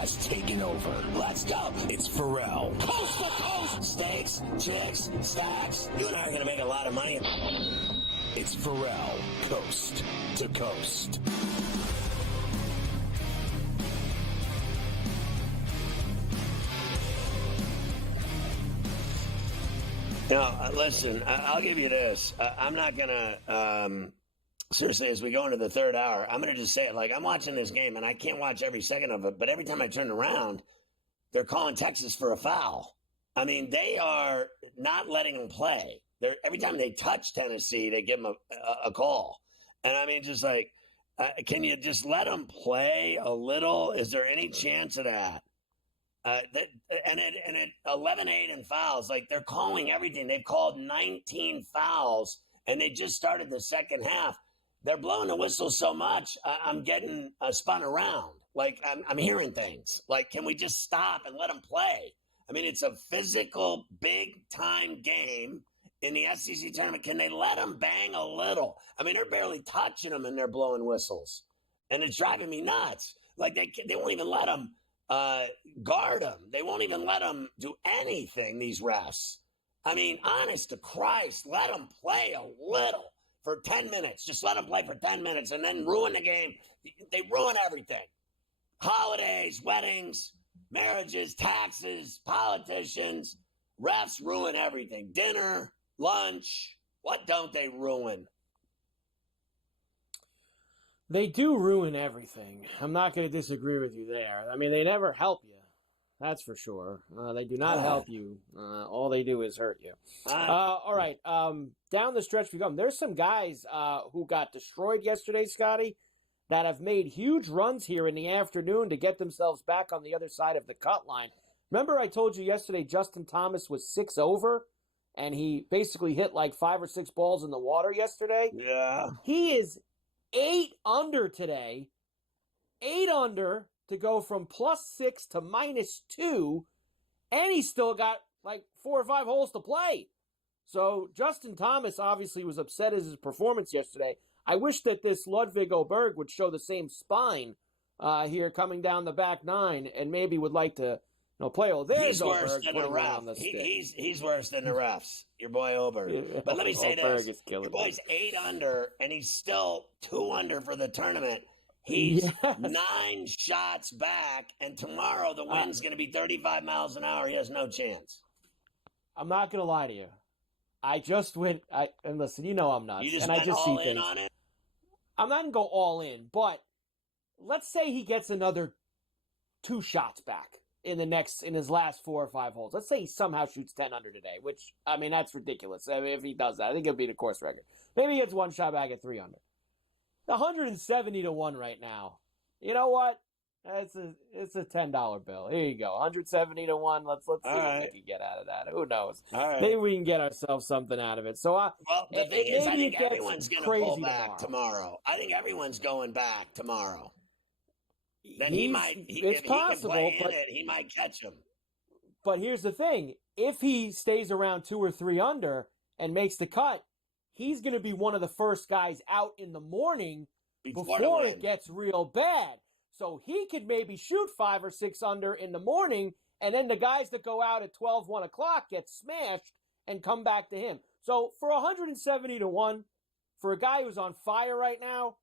has taken over. Let's go. It's Ferrall. Coast to coast. Steaks, chicks, stacks. You and I are going to make a lot of money. It's Ferrall. Coast to coast. No, listen, I'll give you this. I'm not going to, seriously, as we go into the third hour, I'm going to just say it. Like, I'm watching this game, and I can't watch every second of it, but every time I turn around, they're calling Texas for a foul. I mean, they are not letting them play. Every time they touch Tennessee, they give them a call. And I mean, just like, can you just let them play a little? Is there any chance of that? And at 11-8 in fouls, like they're calling everything. They've called 19 fouls, and they just started the second half. They're blowing the whistle so much, I'm getting spun around. Like I'm hearing things. Like, can we just stop and let them play? I mean, it's a physical, big-time game in the SEC tournament. Can they let them bang a little? I mean, they're barely touching them, and they're blowing whistles. And it's driving me nuts. Like, they won't even let them guard them. They won't even let them do anything, these refs. I mean, honest to Christ, let them play a little for 10 minutes. Just let them play for 10 minutes and then ruin the game. They ruin everything. Holidays, weddings, marriages, taxes, politicians, refs ruin everything. Dinner, lunch, what don't they ruin? They do ruin everything. I'm not going to disagree with you there. I mean, they never help you. That's for sure. They do not help you. All they do is hurt you. All right. Down the stretch we come. There's some guys who got destroyed yesterday, Scotty, that have made huge runs here in the afternoon to get themselves back on the other side of the cut line. Remember I told you yesterday Justin Thomas was 6 over, and he basically hit like 5 or 6 balls in the water yesterday? Yeah. He is 8 under today, 8 under to go from +6 to -2, and he's still got like 4 or 5 holes to play. So Justin Thomas obviously was upset at his performance yesterday. I wish that this Ludwig Oberg would show the same spine here coming down the back 9 and maybe would like to play. Oh, there's he's worse Oberg than the ref. He's worse than the refs. Your boy Oberg. But let me say Oberg this. Your boy's 8 under, and he's still 2 under for the tournament. He's 9 shots back, and tomorrow the wind's going to be 35 miles an hour. He has no chance. I'm not going to lie to you. I just went, and listen, you know I'm nuts. You just and went I just all see in things. on it? I'm not going to go all in, but let's say he gets another 2 shots back in his last 4 or 5 holes. Let's say he somehow shoots 10 under today, which, I mean, that's ridiculous. I mean, if he does that, I think it'll be the course record. Maybe he gets 1 shot back at 3 under. 170 to 1 right now. You know what? It's a $10 bill. Here you go. 170 to 1. Let's see what we can get out of that. Who knows? Maybe we can get ourselves something out of it. So the thing is, I think everyone's going to pull back tomorrow. I think everyone's going back tomorrow. Then it's possible, but he might catch him. But here's the thing. If he stays around 2 or 3 under and makes the cut, he's going to be one of the first guys out in the morning before it gets real bad. So he could maybe shoot 5 or 6 under in the morning, and then the guys that go out at 12, 1 o'clock get smashed and come back to him. So for 170 to 1, for a guy who's on fire right now,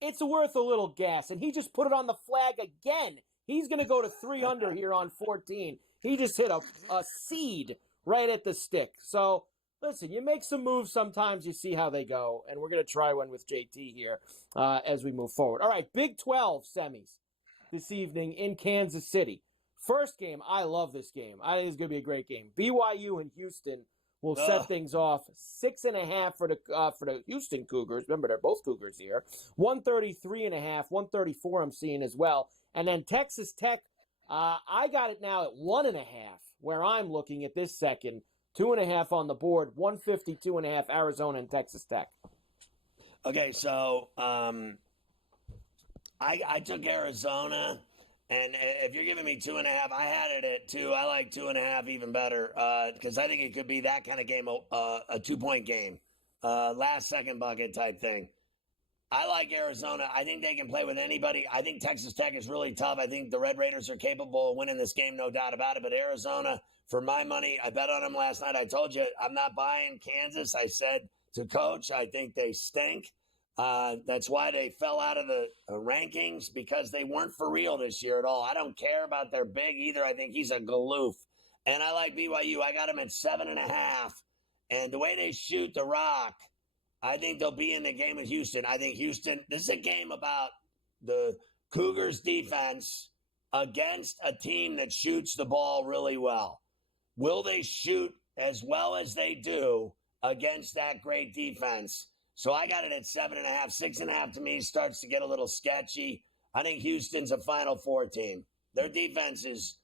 it's worth a little gas. And he just put it on the flag again. He's going to go to 3 under here on 14. He just hit a seed right at the stick. So listen, you make some moves sometimes, you see how they go, and we're going to try one with JT here as we move forward. All right, Big 12 semis this evening in Kansas City. First game, I love this game. I think it's going to be a great game. BYU and Houston will set things off 6.5 for the Houston Cougars. Remember, they're both Cougars here. 133.5, 134 I'm seeing as well. And then Texas Tech, I got it now at 1.5, where I'm looking at this second. 2.5 on the board, 152.5 Arizona and Texas Tech. Okay, so I took Arizona, and if you're giving me 2.5, I had it at 2. I like 2.5 even better because I think it could be that kind of game, a 2-point game, last second bucket type thing. I like Arizona. I think they can play with anybody. I think Texas Tech is really tough. I think the Red Raiders are capable of winning this game, no doubt about it. But Arizona, for my money, I bet on them last night. I told you I'm not buying Kansas. I said to Coach, I think they stink. That's why they fell out of the rankings, because they weren't for real this year at all. I don't care about their big either. I think he's a galoof. And I like BYU. I got them at 7.5. And the way they shoot the rock, I think they'll be in the game with Houston. I think Houston, this is a game about the Cougars defense against a team that shoots the ball really well. Will they shoot as well as they do against that great defense? So I got it at 7.5. 6.5 to me starts to get a little sketchy. I think Houston's a Final Four team. Their defense is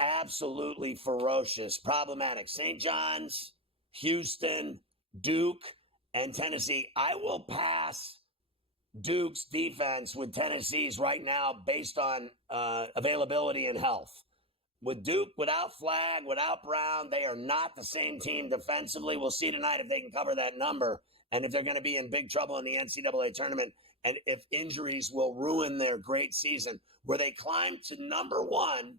absolutely ferocious, problematic. St. John's, Houston, Duke, and Tennessee. I will pass Duke's defense with Tennessee's right now based on availability and health. With Duke, without Flagg, without Brown, they are not the same team defensively. We'll see tonight if they can cover that number and if they're going to be in big trouble in the NCAA tournament and if injuries will ruin their great season where they climbed to number 1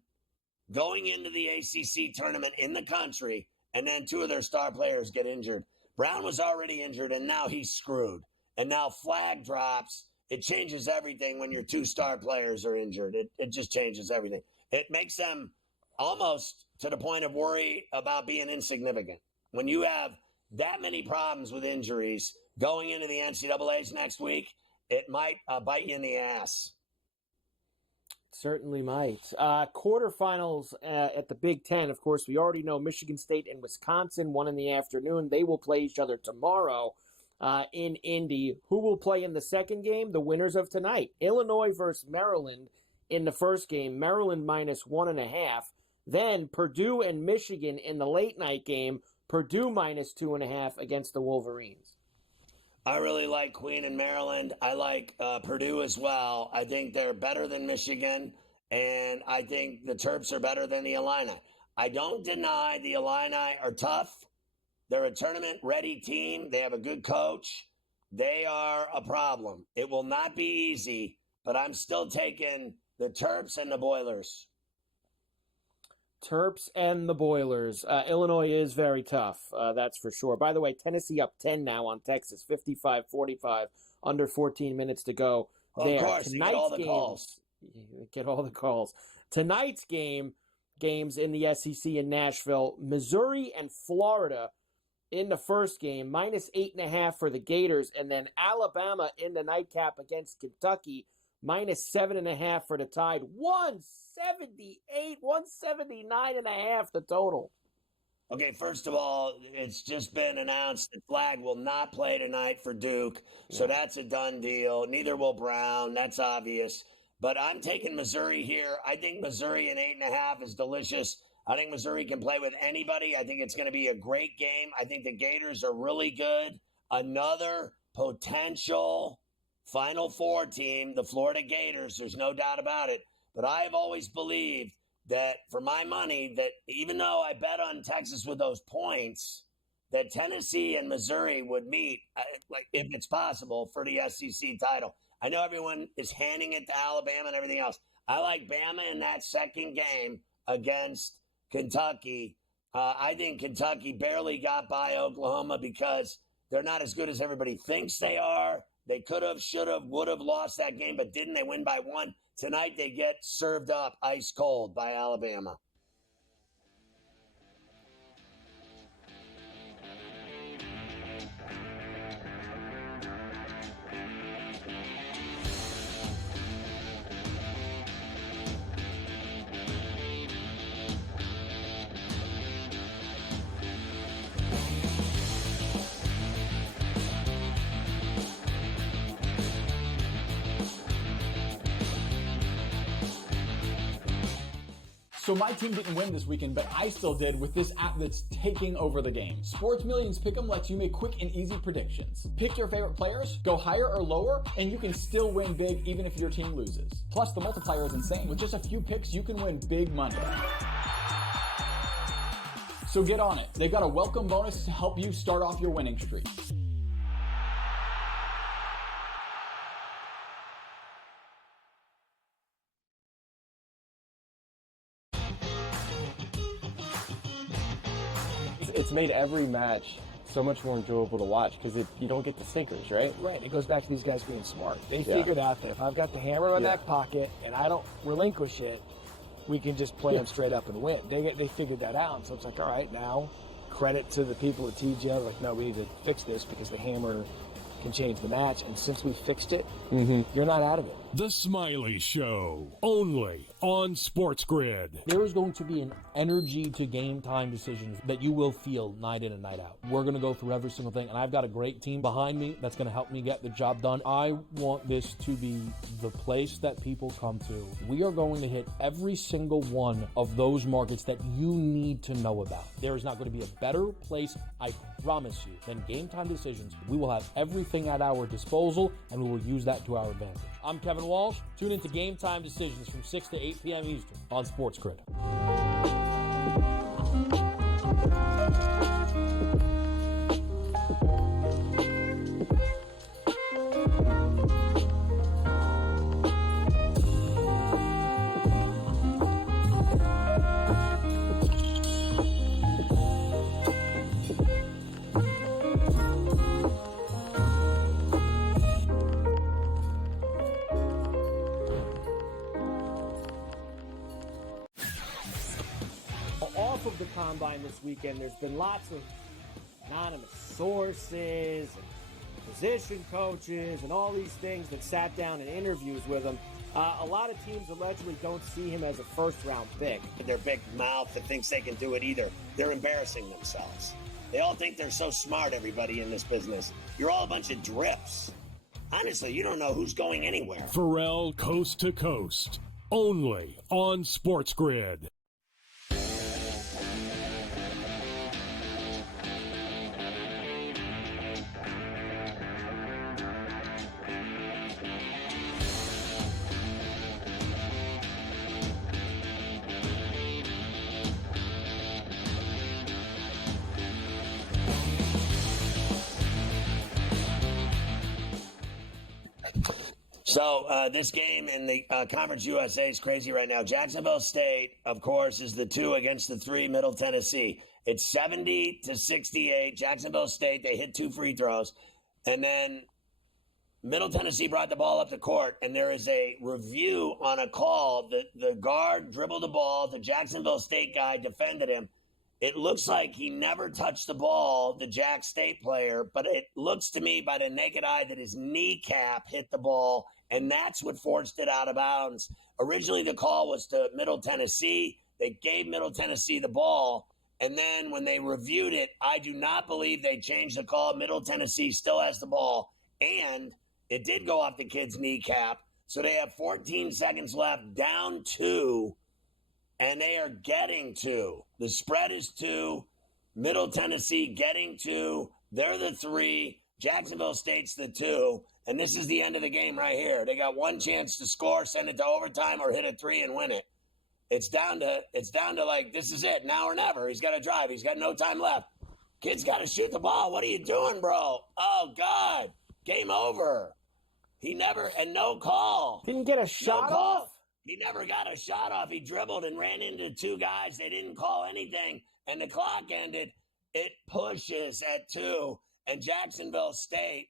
going into the ACC tournament in the country, and then 2 of their star players get injured. Brown was already injured, and now he's screwed. And now Flagg drops. It changes everything when your 2 star players are injured. It just changes everything. It makes them almost to the point of worry about being insignificant. When you have that many problems with injuries going into the NCAAs next week, it might bite you in the ass. Certainly might. Quarterfinals at the Big Ten, of course, we already know Michigan State and Wisconsin, 1 in the afternoon. They will play each other tomorrow in Indy. Who will play in the second game? The winners of tonight. Illinois versus Maryland in the first game. Maryland minus 1.5. Then Purdue and Michigan in the late night game. Purdue minus 2.5 against the Wolverines. I really like Queen and Maryland. I like Purdue as well. I think they're better than Michigan, and I think the Terps are better than the Illini. I don't deny the Illini are tough. They're a tournament-ready team. They have a good coach. They are a problem. It will not be easy, but I'm still taking the Terps and the Boilers. Terps and the Boilers. Illinois is very tough, that's for sure. By the way, Tennessee up 10 now on Texas, 55-45, under 14 minutes to go there. Of course, you get all the calls. Get all the calls. Tonight's games in the SEC in Nashville, Missouri and Florida in the first game, minus 8.5 for the Gators, and then Alabama in the nightcap against Kentucky, minus 7.5 for the Tide. 178, 179.5 the total. Okay, first of all, it's just been announced that Flagg will not play tonight for Duke, so that's a done deal. Neither will Brown. That's obvious. But I'm taking Missouri here. I think Missouri in 8.5 is delicious. I think Missouri can play with anybody. I think it's going to be a great game. I think the Gators are really good. Another potential Final Four team, the Florida Gators. There's no doubt about it. But I've always believed that, for my money, that even though I bet on Texas with those points, that Tennessee and Missouri would meet, like if it's possible, for the SEC title. I know everyone is handing it to Alabama and everything else. I like Bama in that second game against Kentucky. I think Kentucky barely got by Oklahoma because they're not as good as everybody thinks they are. They could have, should have, would have lost that game, but didn't. They win by 1. Tonight they get served up ice cold by Alabama. So my team didn't win this weekend, but I still did with this app that's taking over the game. Sports Millions Pick'em lets you make quick and easy predictions. Pick your favorite players, go higher or lower, and you can still win big even if your team loses. Plus, the multiplier is insane. With just a few picks, you can win big money. So get on it. They've got a welcome bonus to help you start off your winning streak. it's made every match so much more enjoyable to watch because you don't get the stinkers, right? Right. It goes back to these guys being smart. They figured out that if I've got the hammer in my back pocket and I don't relinquish it, we can just play them straight up and win. They figured that out. So it's like, all right, now credit to the people at TGL. Like, no, we need to fix this because the hammer can change the match. And since we fixed it, you're not out of it. The Smiley Show, only on SportsGrid. There is going to be an energy to game time decisions that you will feel night in and night out. We're going to go through every single thing, and I've got a great team behind me that's going to help me get the job done. I want this to be the place that people come to. We are going to hit every single one of those markets that you need to know about. There is not going to be a better place, I promise you, than game time decisions. We will have everything at our disposal, and we will use that to our advantage. I'm Kevin Walsh. Tune into Game Time Decisions from 6 to 8 p.m. Eastern on SportsGrid. Off of the combine this weekend, there's been lots of anonymous sources and position coaches and all these things that sat down in interviews with him. A lot of teams allegedly don't see him as a first-round pick. Their big mouth that thinks they can do it either. They're embarrassing themselves. They all think they're so smart, everybody in this business. You're all a bunch of drips. Honestly, you don't know who's going anywhere. Ferrall Coast to Coast, only on SportsGrid. So this game in the Conference USA is crazy right now. Jacksonville State, of course, is the 2 against the 3 Middle Tennessee. It's 70-68. Jacksonville State, they hit 2 free throws. And then Middle Tennessee brought the ball up the court, and there is a review on a call. The guard dribbled the ball. The Jacksonville State guy defended him. It looks like he never touched the ball, the Jack State player, but it looks to me by the naked eye that his kneecap hit the ball, and that's what forced it out of bounds. Originally, the call was to Middle Tennessee. They gave Middle Tennessee the ball, and then when they reviewed it, I do not believe they changed the call. Middle Tennessee still has the ball, and it did go off the kid's kneecap, so they have 14 seconds left, down 2, and they are getting 2. The spread is 2. Middle Tennessee getting 2. They're the 3. Jacksonville State's the 2. And this is the end of the game right here. They got one chance to score, send it to overtime, or hit a 3 and win it. It's down to like, this is it, now or never. He's got to drive. He's got no time left. Kid's got to shoot the ball. What are you doing, bro? Oh, God. Game over. He never, and no call. Didn't get a shot off? He never got a shot off. He dribbled and ran into 2 guys. They didn't call anything, and the clock ended. It pushes at 2, and Jacksonville State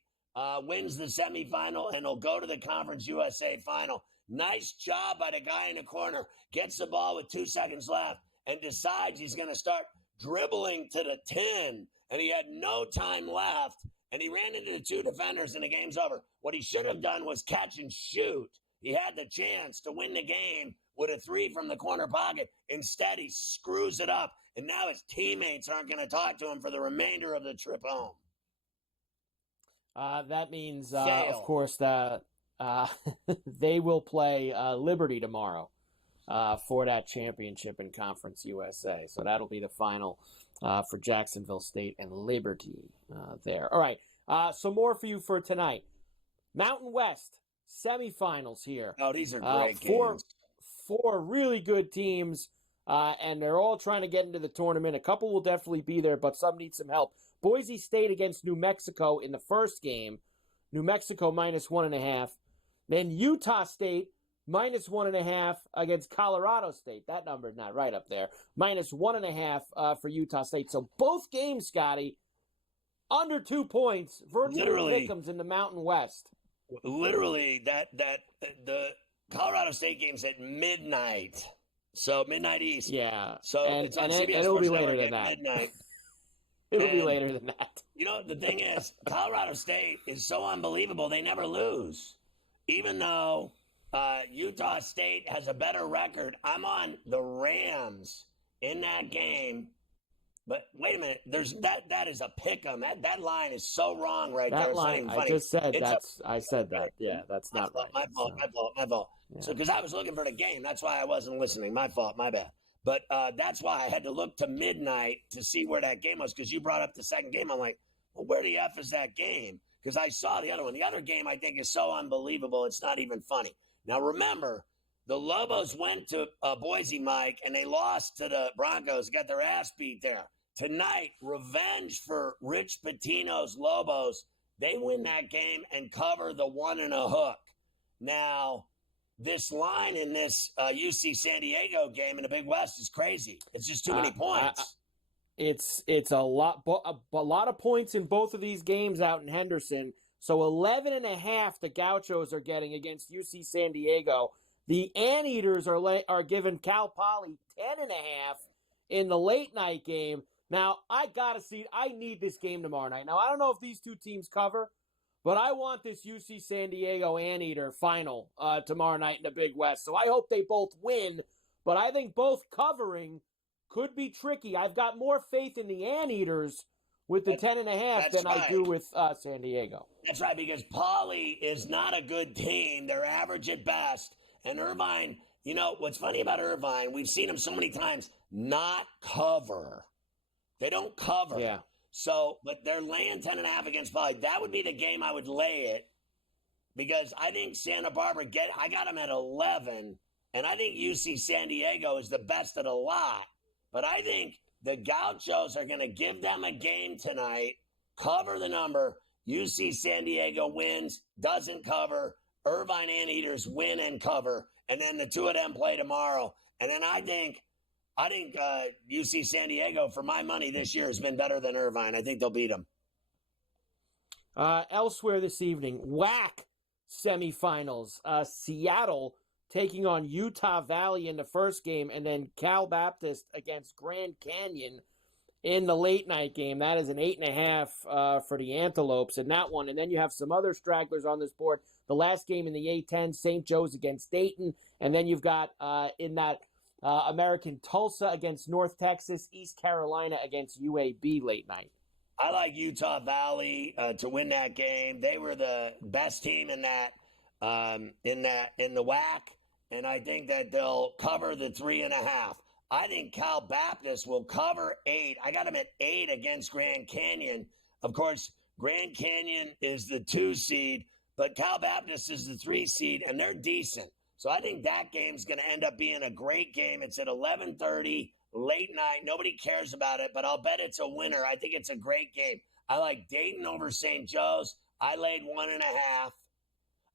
wins the semifinal and will go to the Conference USA final. Nice job by the guy in the corner. Gets the ball with 2 seconds left and decides he's going to start dribbling to the 10, and he had no time left, and he ran into the 2 defenders, and the game's over. What he should have done was catch and shoot. He had the chance to win the game with a 3 from the corner pocket. Instead, he screws it up, and now his teammates aren't going to talk to him for the remainder of the trip home. That means, of course, that they will play Liberty tomorrow for that championship in Conference USA. So that'll be the final for Jacksonville State and Liberty there. All right, some more for you for tonight. Mountain West semifinals here. Oh, these are great games. games. Four really good teams, and they're all trying to get into the tournament. A couple will definitely be there, but some need some help. Boise State against New Mexico in the first game. New Mexico -1.5. Then Utah State minus 1.5 against Colorado State. That number's not right up there. Minus 1.5 for Utah State. So both games, Scotty, under 2 points, virtually pick'ems in the Mountain West. Literally, the Colorado State game's at midnight. So midnight East. Yeah. So it's on CBS it'll be Sports later Network than at that. midnight. It'll be later than that. You know, the thing is, Colorado State is so unbelievable. They never lose. Even though Utah State has a better record, I'm on the Rams in that game. But wait a minute, that is a pick 'em. That line is so wrong right there. That line, I just said I said that. Yeah, that's not right. My fault. Yeah. So because I was looking for the game, that's why I wasn't listening. My fault. My bad. But that's why I had to look to midnight to see where that game was, because you brought up the second game. I'm like, well, where the F is that game? Because I saw the other one. The other game I think is so unbelievable, it's not even funny. Now, remember, the Lobos went to Boise, Mike, and they lost to the Broncos, got their ass beat there. Tonight, revenge for Rich Pitino's Lobos. They win that game and cover the 1.5. Now, this line in this UC San Diego game in the Big West is crazy. It's just too many points. It's a lot of points in both of these games out in Henderson. So 11.5 the Gauchos are getting against UC San Diego. The Anteaters are giving Cal Poly 10.5 in the late night game. Now, I need this game tomorrow night. Now, I don't know if these two teams cover, but I want this UC San Diego Anteater final tomorrow night in the Big West. So I hope they both win, but I think both covering could be tricky. I've got more faith in the Anteaters with the 10.5 than I do with San Diego. That's right, because Poly is not a good team. They're average at best. And Irvine, you know, what's funny about Irvine, we've seen them so many times not cover. They don't cover. Yeah. So, but they're laying 10.5 against Poly. That would be the game I would lay it, because I think Santa Barbara I got them at 11, and I think UC San Diego is the best of the lot. But I think the Gauchos are going to give them a game tonight, cover the number. UC San Diego wins, doesn't cover. Irvine Anteaters win and cover, and then the two of them play tomorrow. And then I think UC San Diego, for my money this year, has been better than Irvine. I think they'll beat them. Elsewhere this evening, WAC semifinals. Seattle taking on Utah Valley in the first game, and then Cal Baptist against Grand Canyon in the late night game. That is an 8.5 for the Antelopes in that one. And then you have some other stragglers on this board. The last game in the A-10, St. Joe's against Dayton. And then you've got in that American Tulsa against North Texas, East Carolina against UAB late night. I like Utah Valley to win that game. They were the best team in the WAC, and I think that they'll cover the 3.5. I think Cal Baptist will cover 8. I got them at 8 against Grand Canyon. Of course, Grand Canyon is the 2 seed, but Cal Baptist is the 3 seed, and they're decent. So I think that game's going to end up being a great game. It's at 11:30, late night. Nobody cares about it, but I'll bet it's a winner. I think it's a great game. I like Dayton over St. Joe's. I laid 1.5.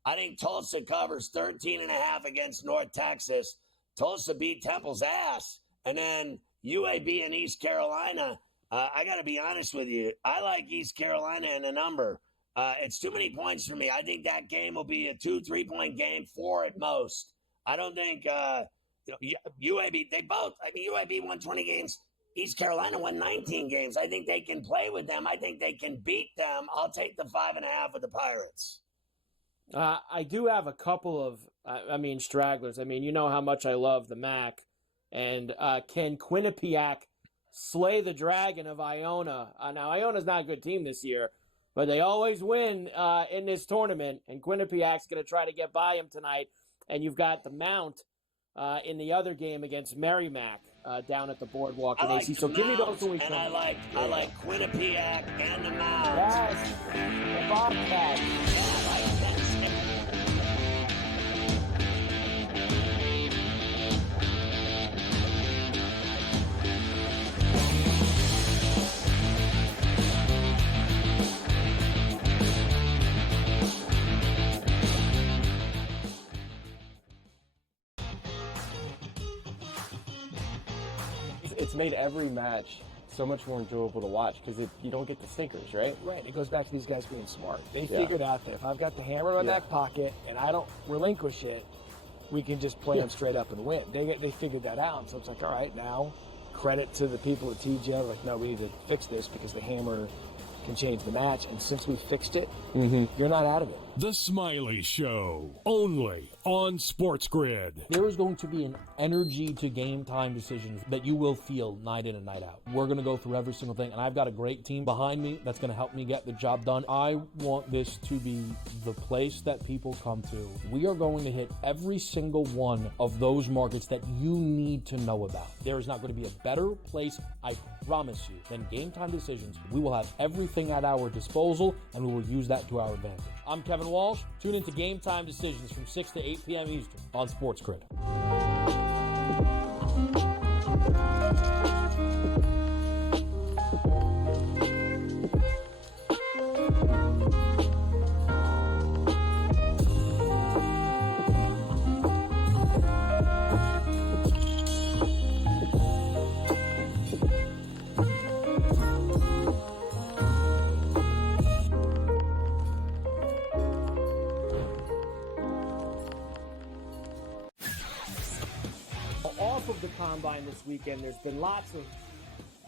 I think Tulsa covers 13.5 against North Texas. Tulsa beat Temple's ass. And then UAB and East Carolina, I got to be honest with you. I like East Carolina in a number. It's too many points for me. I think that game will be a 2-3 point game, 4 at most. I don't think UAB, UAB won 20 games. East Carolina won 19 games. I think they can play with them. I think they can beat them. I'll take the 5.5 with the Pirates. I do have a couple of, stragglers. You know how much I love the MAC. And can Quinnipiac slay the Dragon of Iona? Now, Iona's not a good team this year, but they always win in this tournament. And Quinnipiac's going to try to get by him tonight. And you've got the Mount in the other game against Merrimack down at the Boardwalk in AC. So give me those 2 weeks. And I like Quinnipiac and the Mount. Yes, the Bobcats. Yeah, I like that. it's made every match so much more enjoyable to watch because you don't get the stinkers, right? Right. It goes back to these guys being smart. They figured out that if I've got the hammer on that pocket and I don't relinquish it, we can just play them straight up and win. They figured that out. So it's like, all right, now credit to the people at TGL. Like, no, we need to fix this because the hammer can change the match. And since we fixed it, you're not out of it. The Smiley Show, only on SportsGrid. There is going to be an energy to game time decisions that you will feel night in and night out. We're going to go through every single thing, and I've got a great team behind me that's going to help me get the job done. I want this to be the place that people come to. We are going to hit every single one of those markets that you need to know about. There is not going to be a better place, I promise you, than Game Time Decisions. We will have everything at our disposal, and we will use that to our advantage. I'm Kevin Walsh. Tune into Game Time Decisions from 6 to 8 p.m. Eastern on SportsGrid. Off of the combine this weekend, there's been lots of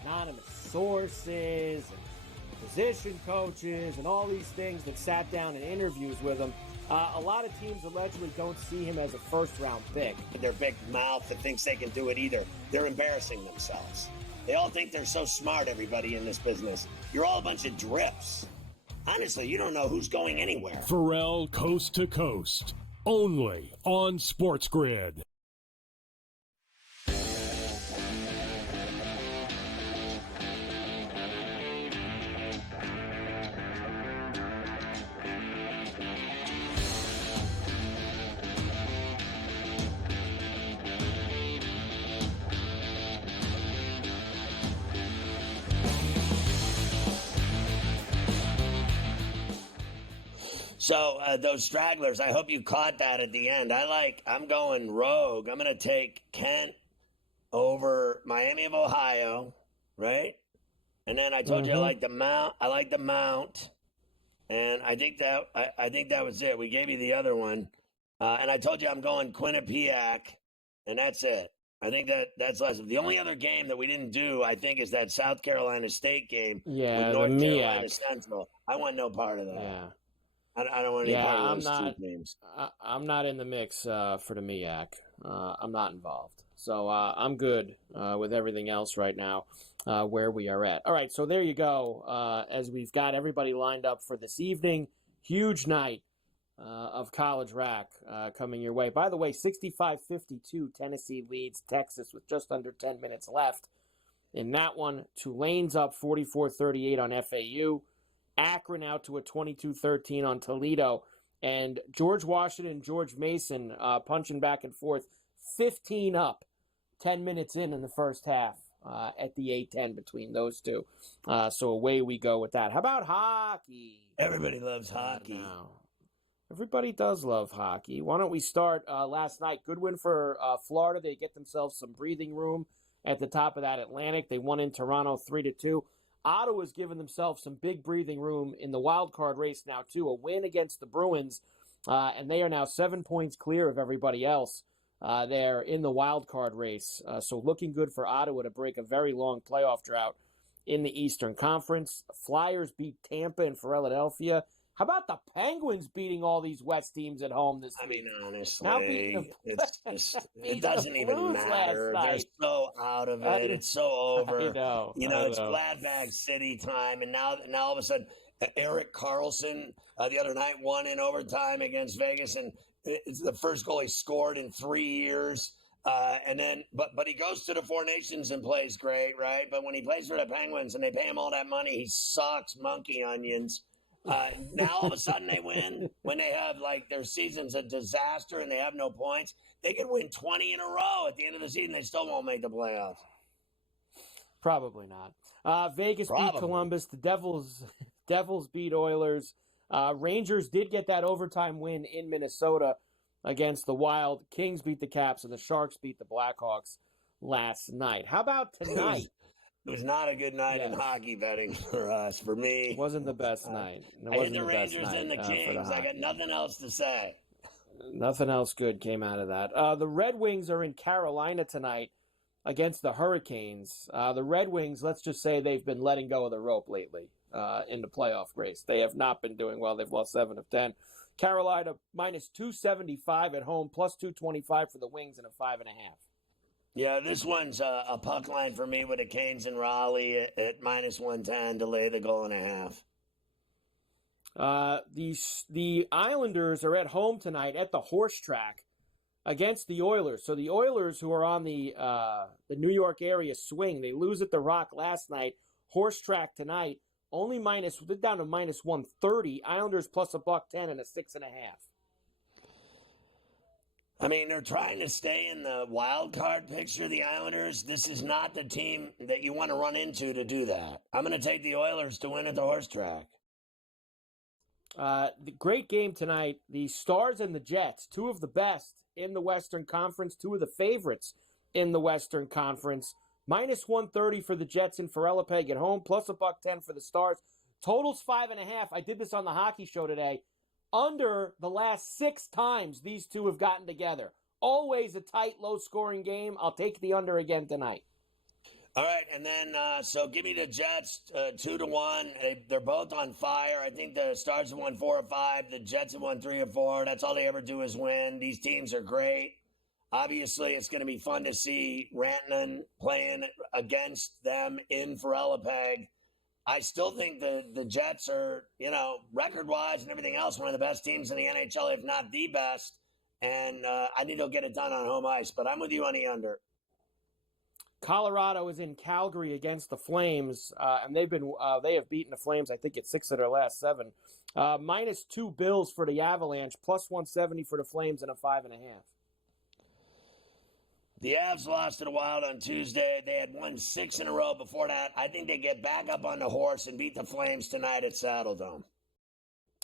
anonymous sources and position coaches and all these things that sat down in interviews with him. A lot of teams allegedly don't see him as a first-round pick. Their big mouth that thinks they can do it either. They're embarrassing themselves. They all think they're so smart, everybody in this business. You're all a bunch of drips. Honestly, you don't know who's going anywhere. Ferrall Coast to Coast, only on SportsGrid. So those stragglers, I hope you caught that at the end. I'm going rogue. I'm going to take Kent over Miami of Ohio, right? And then I told you I like the Mount. I like the Mount, and I think that was it. We gave you the other one, and I told you I'm going Quinnipiac, and that's it. I think that's less. The only other game that we didn't do, I think, is that South Carolina State game with North Carolina Central. I want no part of that. Yeah. I don't want any part of those two games. I'm not in the mix for the MEAC. I'm not involved. So I'm good with everything else right now where we are at. All right, so there you go. As we've got everybody lined up for this evening, huge night of college rack coming your way. By the way, 65-52, Tennessee leads Texas with just under 10 minutes left. In that one, Tulane's up 44-38 on FAU. Akron out to a 22-13 on Toledo. And George Washington and George Mason punching back and forth, 15 up, 10 minutes in the first half at the 8-10 between those two. So away we go with that. How about hockey? Everybody loves hockey. Everybody does love hockey. Why don't we start last night? Good win for Florida. They get themselves some breathing room at the top of that Atlantic. They won in Toronto 3-2. Ottawa's given themselves some big breathing room in the wild card race now, too. A win against the Bruins, and they are now 7 points clear of everybody else there in the wild card race. So looking good for Ottawa to break a very long playoff drought in the Eastern Conference. Flyers beat Tampa and Philadelphia. How about the Penguins beating all these West teams at home this week? I mean, honestly, it doesn't even matter. They're so out of it. It's so over. I know. It's glad bag city time. And now all of a sudden, Erik Karlsson the other night won in overtime against Vegas. And it's the first goal he scored in 3 years. And then, but he goes to the Four Nations and plays great, right? But when he plays for the Penguins and they pay him all that money, he sucks monkey onions. Now all of a sudden they win when they have their season's a disaster and they have no points. They could win 20 in a row at the end of the season. They still won't make the playoffs. Probably not. Vegas beat Columbus. The Devils beat Oilers. Rangers did get that overtime win in Minnesota against the Wild. Kings beat the Caps and the Sharks beat the Blackhawks. last night. How about tonight? It was not a good night in hockey betting for us. For me, it wasn't the best night. I hit the Rangers and the Kings. I got nothing else to say. Nothing else good came out of that. The Red Wings are in Carolina tonight against the Hurricanes. The Red Wings, let's just say they've been letting go of the rope lately in the playoff race. They have not been doing well. They've lost 7 of 10. Carolina minus 275 at home, plus 225 for the Wings and a 5.5. Yeah, this one's a puck line for me with the Canes and Raleigh at minus 110 to lay the goal and a half. The Islanders are at home tonight at the horse track against the Oilers. So the Oilers, who are on the New York area swing, they lose at the Rock last night. Horse track tonight, they're down to minus 130. Islanders plus $1.10 and a 6.5. I mean, they're trying to stay in the wild card picture, the Islanders. This is not the team that you want to run into to do that. I'm going to take the Oilers to win at the horse track. The great game tonight. The Stars and the Jets, 2 of the best in the Western Conference, 2 of the favorites in the Western Conference. Minus 130 for the Jets in Ferrall at home, plus $1.10 for the Stars. Totals 5.5. I did this on the hockey show today. Under the last 6 times these two have gotten together. Always a tight, low-scoring game. I'll take the under again tonight. All right, and then, so give me the Jets 2-1. They're both on fire. I think the Stars have won 4 or 5. The Jets have won 3 or 4. That's all they ever do is win. These teams are great. Obviously, it's going to be fun to see Rantanen playing against them in Ferrall. I still think the Jets are, record-wise and everything else, one of the best teams in the NHL, if not the best. And I think they'll get it done on home ice. But I'm with you on the under. Colorado is in Calgary against the Flames, and they have beaten the Flames, I think, at 6 of their last 7. Minus 2 Bills for the Avalanche, plus 170 for the Flames, and a 5.5. The Avs lost to the Wild on Tuesday. They had won 6 in a row before that. I think they get back up on the horse and beat the Flames tonight at Saddledome.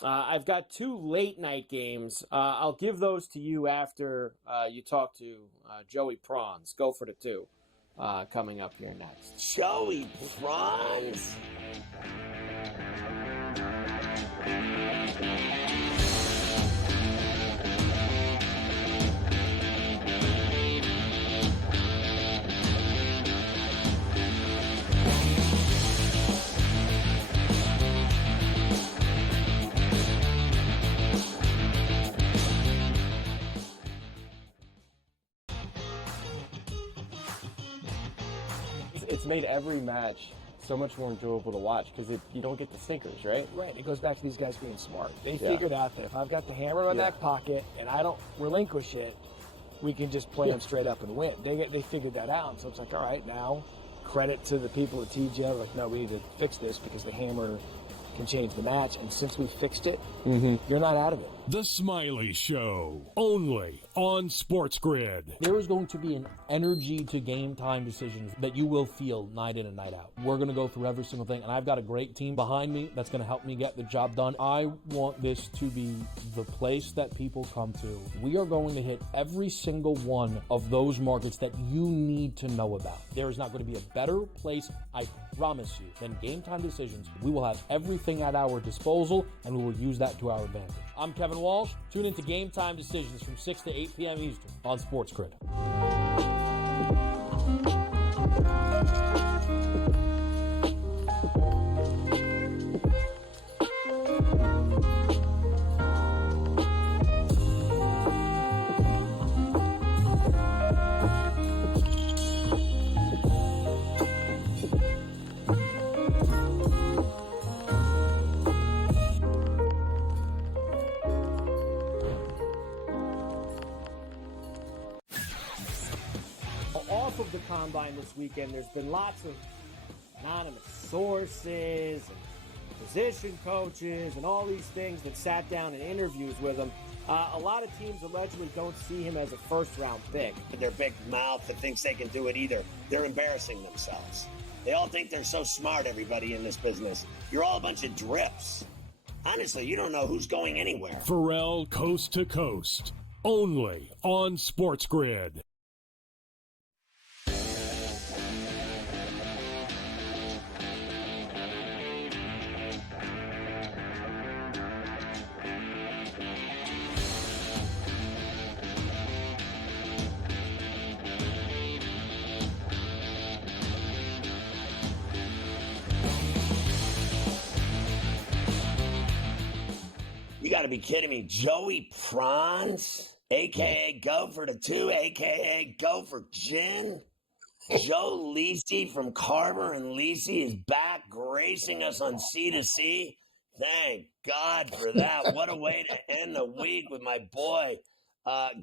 I've got 2 late-night games. I'll give those to you after you talk to Joey Prawns. Go for the 2 coming up here next. Joey Prawns? It's made every match so much more enjoyable to watch because you don't get the stinkers, right? Right. It goes back to these guys being smart. They figured out that if I've got the hammer in that pocket and I don't relinquish it, we can just play them straight up and win. They figured that out. So it's like, all right, now credit to the people at TGL. Like, no, we need to fix this because the hammer can change the match. And since we fixed it, you're not out of it. The Smiley Show, only on SportsGrid. There is going to be an energy to game time decisions that you will feel night in and night out. We're going to go through every single thing, and I've got a great team behind me that's going to help me get the job done. I want this to be the place that people come to. We are going to hit every single one of those markets that you need to know about. There is not going to be a better place, I promise you, than Game Time Decisions. We will have everything at our disposal, and we will use that to our advantage. I'm Kevin Walsh. Tune into Game Time Decisions from 6 to 8 p.m. Eastern on SportsGrid. Of the combine this weekend, there's been lots of anonymous sources and position coaches and all these things that sat down in interviews with him. A lot of teams allegedly don't see him as a first-round pick. Their big mouth that thinks they can do it either. They're embarrassing themselves. They all think they're so smart, everybody in this business. You're all a bunch of drips. Honestly, you don't know who's going anywhere. Ferrall Coast to Coast, only on SportsGrid. got to be kidding me. Joey Prawns, a.k.a. Go for the Two, a.k.a. Go for Gin. Joe Lisi from Carver and Lisi is back gracing us on C2C. Thank God for that. What a way to end the week with my boy.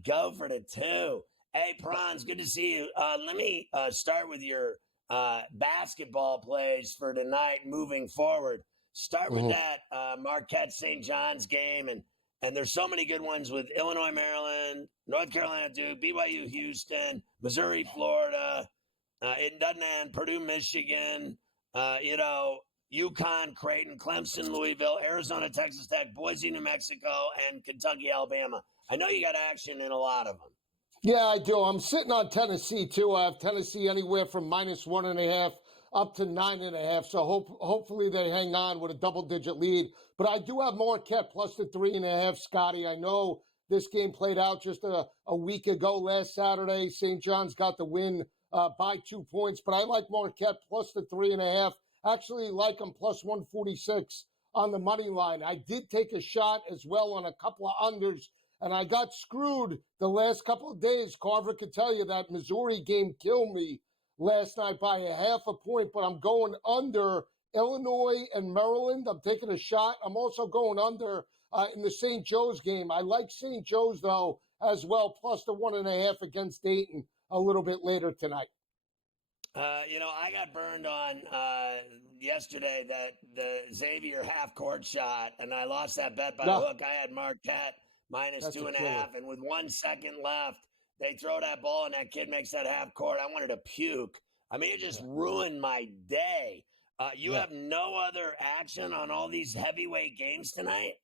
Go for the Two. Hey, Prawns, good to see you. Let me start with your basketball plays for tonight moving forward. Start with that Marquette St. John's game, and there's so many good ones with Illinois, Maryland, North Carolina, Duke, BYU, Houston, Missouri, Florida, it doesn't end, Purdue, Michigan, UConn, Creighton, Clemson, Louisville, Arizona, Texas Tech, Boise, New Mexico, and Kentucky, Alabama. I know you got action in a lot of them. Yeah, I do. I'm sitting on Tennessee, too. I have Tennessee anywhere from -1.5 up to 9.5. So hopefully they hang on with a double-digit lead. But I do have Marquette plus the 3.5, Scotty. I know this game played out just a week ago last Saturday. St. John's got the win by 2 points. But I like Marquette plus the 3.5. Actually like them plus 146 on the money line. I did take a shot as well on a couple of unders. And I got screwed the last couple of days. Carver could tell you that Missouri game killed me last night by a half a point, but I'm going under Illinois and Maryland. I'm taking a shot. I'm also going under in the St. Joe's game. I like St. Joe's, though, as well, plus the 1.5 against Dayton a little bit later tonight. I got burned on yesterday that the Xavier half-court shot, and I lost that bet by the hook. I had Marquette -2.5, and with 1 second left, they throw that ball and that kid makes that half court. I wanted to puke. I mean, it just ruined my day. You have no other action on all these heavyweight games tonight?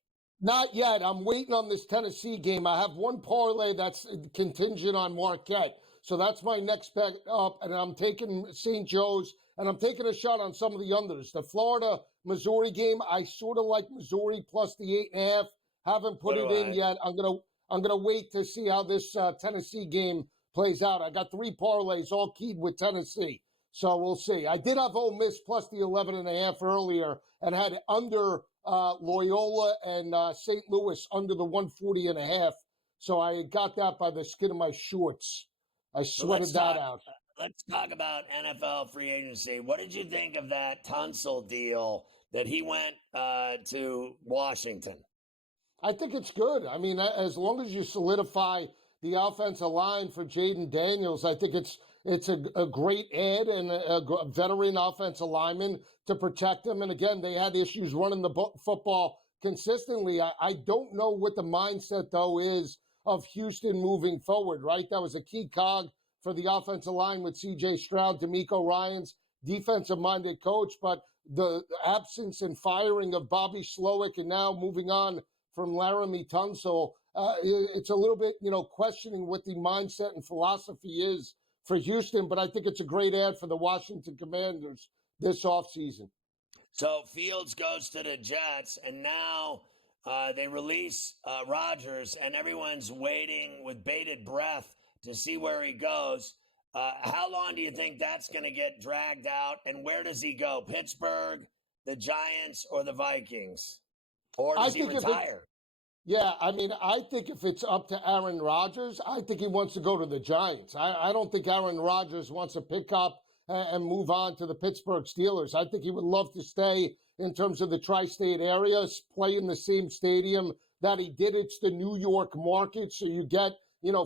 Not yet. I'm waiting on this Tennessee game. I have one parlay that's contingent on Marquette. So that's my next bet up, and I'm taking St. Joe's, and I'm taking a shot on some of the unders. The Florida-Missouri game, I sort of like Missouri plus the 8.5. Haven't put it in yet. I'm gonna wait to see how this Tennessee game plays out. I got 3 parlays all keyed with Tennessee, so we'll see. I did have Ole Miss plus the 11.5 earlier, and had under Loyola and St. Louis under the 140.5. So I got that by the skin of my shorts. I sweated that out. Let's talk about NFL free agency. What did you think of that Tunsil deal that he went to Washington? I think it's good. I mean, as long as you solidify the offensive line for Jaden Daniels, I think it's a great add and a veteran offensive lineman to protect him. And again, they had issues running the football consistently. I don't know what the mindset, though, is of Houston moving forward, right? That was a key cog for the offensive line with C.J. Stroud, DeMeco Ryans, defensive-minded coach. But the absence and firing of Bobby Slowick and now moving on from Laramie Tunsil, it's a little bit, questioning what the mindset and philosophy is for Houston, but I think it's a great ad for the Washington Commanders this offseason. So Fields goes to the Jets, and now they release Rodgers, and everyone's waiting with bated breath to see where he goes. How long do you think that's going to get dragged out, and where does he go? Pittsburgh, the Giants, or the Vikings? Or does he retire? I think if it's up to Aaron Rodgers, I think he wants to go to the Giants. I don't think Aaron Rodgers wants to pick up and move on to the Pittsburgh Steelers. I think he would love to stay in terms of the tri-state area, play in the same stadium that he did. It's the New York market, so you get,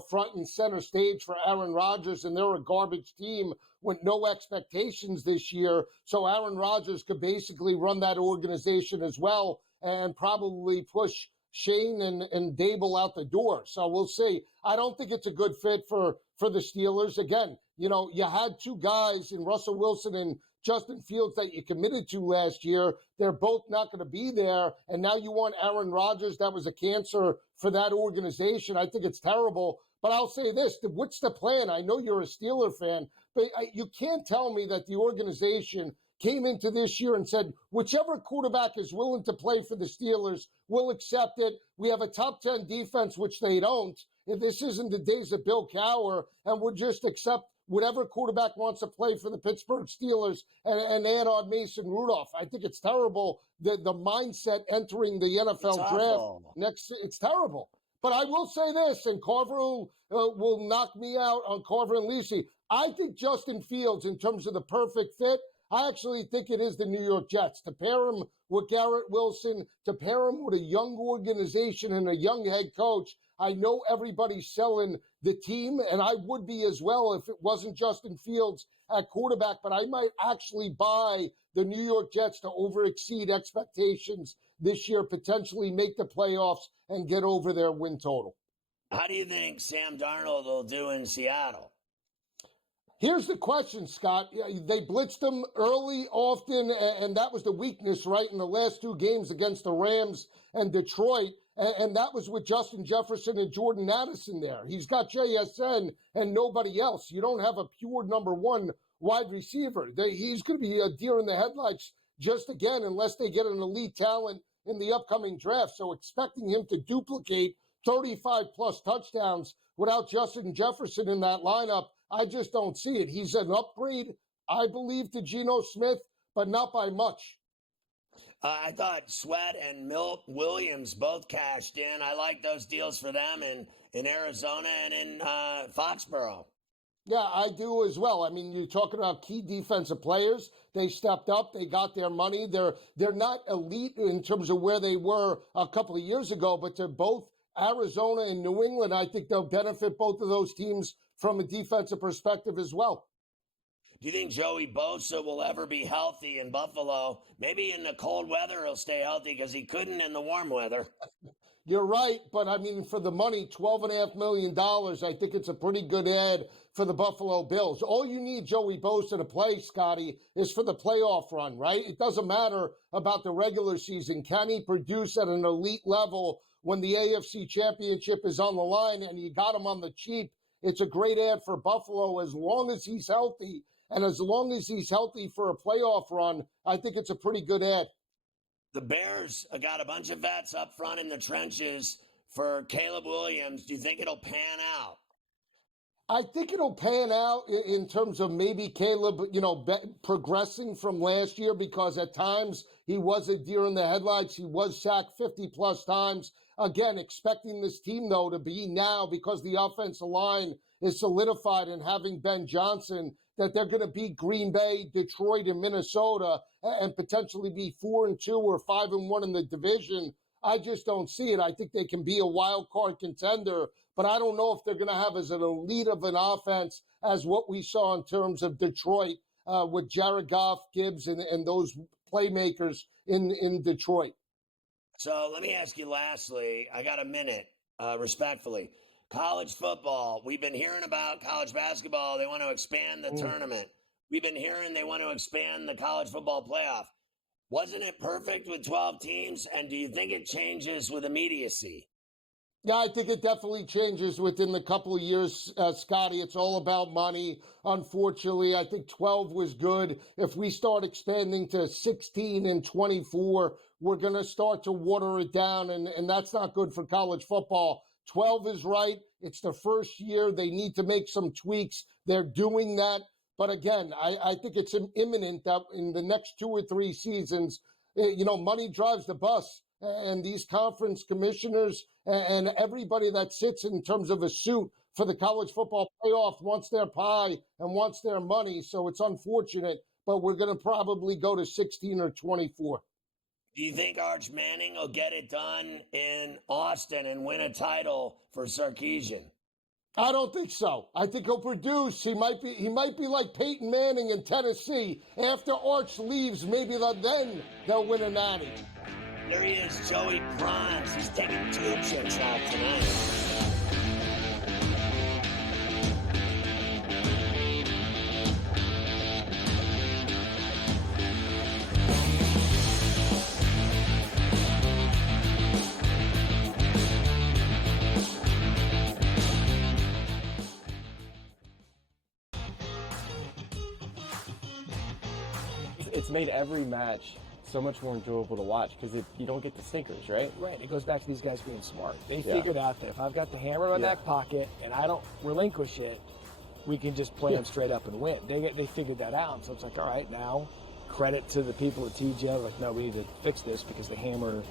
front and center stage for Aaron Rodgers, and they're a garbage team with no expectations this year. So Aaron Rodgers could basically run that organization as well and probably push Shane and Dable out the door. So we'll see. I don't think it's a good fit for the Steelers. Again, you had 2 guys in Russell Wilson and Justin Fields that you committed to last year. They're both not going to be there. And now you want Aaron Rodgers. That was a cancer for that organization. I think it's terrible. But I'll say this, what's the plan? I know you're a Steeler fan, but you can't tell me that the organization came into this year and said, whichever quarterback is willing to play for the Steelers, we'll accept it. We have a top 10 defense, which they don't. If this isn't the days of Bill Cowher, and we'll just accept whatever quarterback wants to play for the Pittsburgh Steelers and add on Mason Rudolph. I think it's terrible, the mindset entering the NFL draft. It's terrible. But I will say this, and Carver will knock me out on Carver and Lisi. I think Justin Fields, in terms of the perfect fit, I actually think it is the New York Jets. To pair him with Garrett Wilson, to pair him with a young organization and a young head coach, I know everybody's selling the team, and I would be as well if it wasn't Justin Fields at quarterback, but I might actually buy the New York Jets to overexceed expectations this year, potentially make the playoffs and get over their win total. How do you think Sam Darnold will do in Seattle? Here's the question, Scott. They blitzed him early, often, and that was the weakness, right, in the last two games against the Rams and Detroit. And that was with Justin Jefferson and Jordan Addison there. He's got JSN and nobody else. You don't have a pure number one wide receiver. He's going to be a deer in the headlights just again, unless they get an elite talent in the upcoming draft. So expecting him to duplicate 35-plus touchdowns without Justin Jefferson in that lineup, I just don't see it. He's an upgrade, I believe, to Geno Smith, but not by much. I thought Sweat and Milt Williams both cashed in. I like those deals for them in Arizona and in Foxborough. Yeah, I do as well. I mean, you're talking about key defensive players. They stepped up. They got their money. They're not elite in terms of where they were a couple of years ago, but they're both Arizona and New England. I think they'll benefit both of those teams from a defensive perspective as well. Do you think Joey Bosa will ever be healthy in Buffalo? Maybe in the cold weather he'll stay healthy because he couldn't in the warm weather. You're right, but I mean, for the money, $12.5 million, I think it's a pretty good ad for the Buffalo Bills. All you need Joey Bosa to play, Scotty, is for the playoff run, right? It doesn't matter about the regular season. Can he produce at an elite level when the AFC Championship is on the line and you got him on the cheap? It's a great ad for Buffalo as long as he's healthy. And as long as he's healthy for a playoff run, I think it's a pretty good ad. The Bears got a bunch of vets up front in the trenches for Caleb Williams. Do you think it'll pan out? I think it'll pan out in terms of maybe Caleb, progressing from last year, because at times he was a deer in the headlights. He was sacked 50-plus times. Again, expecting this team, though, to be now, because the offensive line is solidified and having Ben Johnson, that they're going to beat Green Bay, Detroit, and Minnesota and potentially be 4-2 or 5-1 in the division. I just don't see it. I think they can be a wild card contender, but I don't know if they're going to have as an elite of an offense as what we saw in terms of Detroit with Jared Goff, Gibbs, and those playmakers in Detroit. So let me ask you lastly, I got a minute, respectfully. College football, we've been hearing about college basketball. They want to expand the tournament. We've been hearing they want to expand the college football playoff. Wasn't it perfect with 12 teams? And do you think it changes with immediacy? Yeah, I think it definitely changes within the couple of years, Scotty. It's all about money. Unfortunately, I think 12 was good. If we start expanding to 16 and 24, we're going to start to water it down, and that's not good for college football. 12 is right. It's the first year. They need to make some tweaks. They're doing that. But again, I think it's imminent that in the next 2 or 3 seasons, money drives the bus. And these conference commissioners and everybody that sits in terms of a suit for the college football playoff wants their pie and wants their money. So it's unfortunate, but we're going to probably go to 16 or 24. Do you think Arch Manning will get it done in Austin and win a title for Sarkisian? I don't think so. I think he'll produce. He might be like Peyton Manning in Tennessee. After Arch leaves, maybe then they'll win a natty. There he is, Joey Prime. He's taking 2 chicks out tonight. It's made every match so much more enjoyable to watch because you don't get the stinkers, right? Right. It goes back to these guys being smart. They figured out that if I've got the hammer in that pocket and I don't relinquish it, we can just play them straight up and win. They figured that out. So it's like, all right, now credit to the people at TGL. Like, no, we need to fix this because the hammer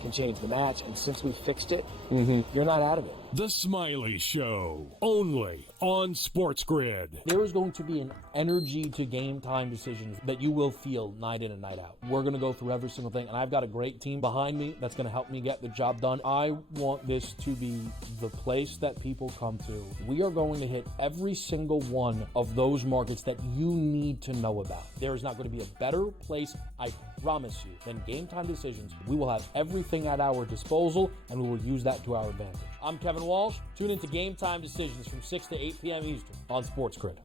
can change the match. And since we fixed it, you're not out of it. The Smiley Show, only on SportsGrid. There is going to be an energy to game time decisions that you will feel night in and night out. We're going to go through every single thing, and I've got a great team behind me that's going to help me get the job done. I want this to be the place that people come to. We are going to hit every single one of those markets that you need to know about. There is not going to be a better place, I promise you, than Game Time Decisions. We will have everything at our disposal, and we will use that to our advantage. I'm Kevin Walsh. Tune into Game Time Decisions from 6 to 8 p.m. Eastern on SportsGrid.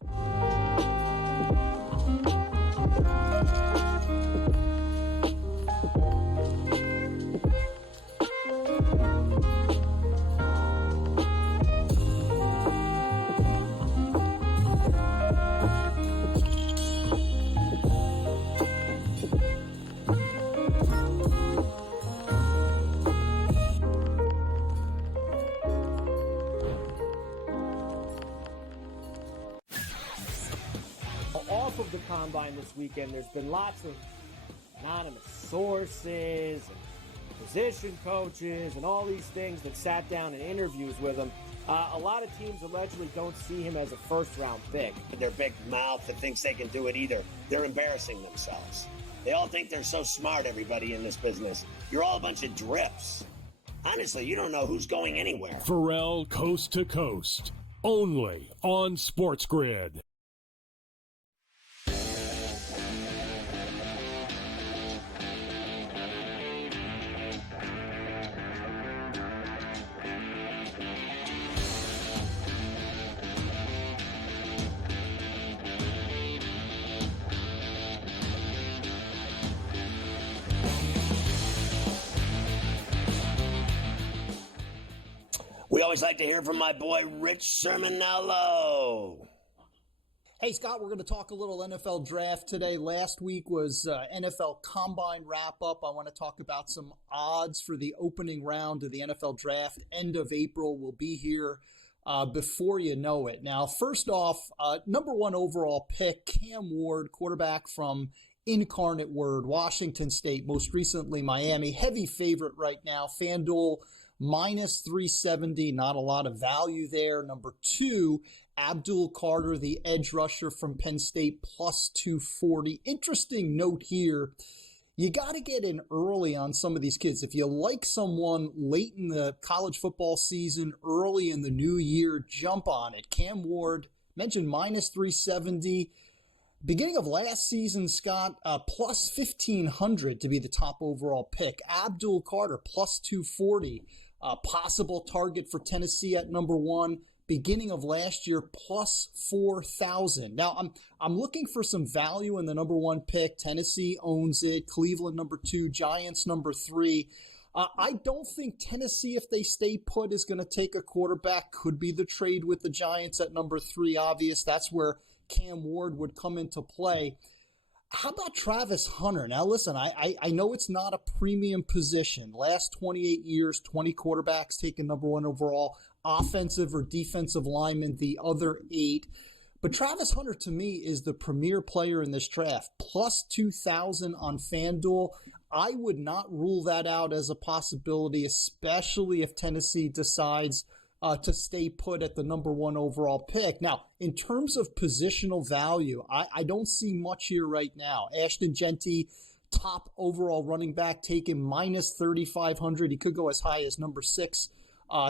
Off of the combine this weekend, there's been lots of anonymous sources and position coaches and all these things that sat down in interviews with him. A lot of teams allegedly don't see him as a first-round pick. Their big mouth that thinks they can do it either. They're embarrassing themselves. They all think they're so smart, everybody in this business. You're all a bunch of drifts. Honestly, you don't know who's going anywhere. Ferrall Coast to Coast, only on SportsGrid. We always like to hear from my boy, Rich Sermonello. Hey, Scott, we're going to talk a little NFL draft today. Last week was NFL Combine wrap-up. I want to talk about some odds for the opening round of the NFL draft. End of April, we'll be here before you know it. Now, first off, number one overall pick, Cam Ward, quarterback from Incarnate Word, Washington State, most recently Miami. Heavy favorite right now. FanDuel minus 370, not a lot of value there. Number two, Abdul Carter, the edge rusher from Penn State, plus 240. Interesting note here, you got to get in early on some of these kids. If you like someone late in the college football season, early in the new year, jump on it. Cam Ward, mentioned minus 370. Beginning of last season, Scott, plus 1,500 to be the top overall pick. Abdul Carter, plus 240. Possible target for Tennessee at number one. Beginning of last year, plus 4,000. Now, I'm looking for some value in the number one pick. Tennessee owns it. Cleveland, number two. Giants, number three. I don't think Tennessee, if they stay put, is going to take a quarterback. Could be the trade with the Giants at number three, obvious. That's where Cam Ward would come into play. How about Travis Hunter? Now, listen, I know it's not a premium position. Last 28 years, 20 quarterbacks taken number one overall, offensive or defensive lineman, the other 8. But Travis Hunter, to me, is the premier player in this draft. Plus 2,000 on FanDuel. I would not rule that out as a possibility, especially if Tennessee decides to stay put at the number one overall pick. Now, in terms of positional value, I don't see much here right now. Ashton Genty, top overall running back, taken minus 3,500. He could go as high as number 6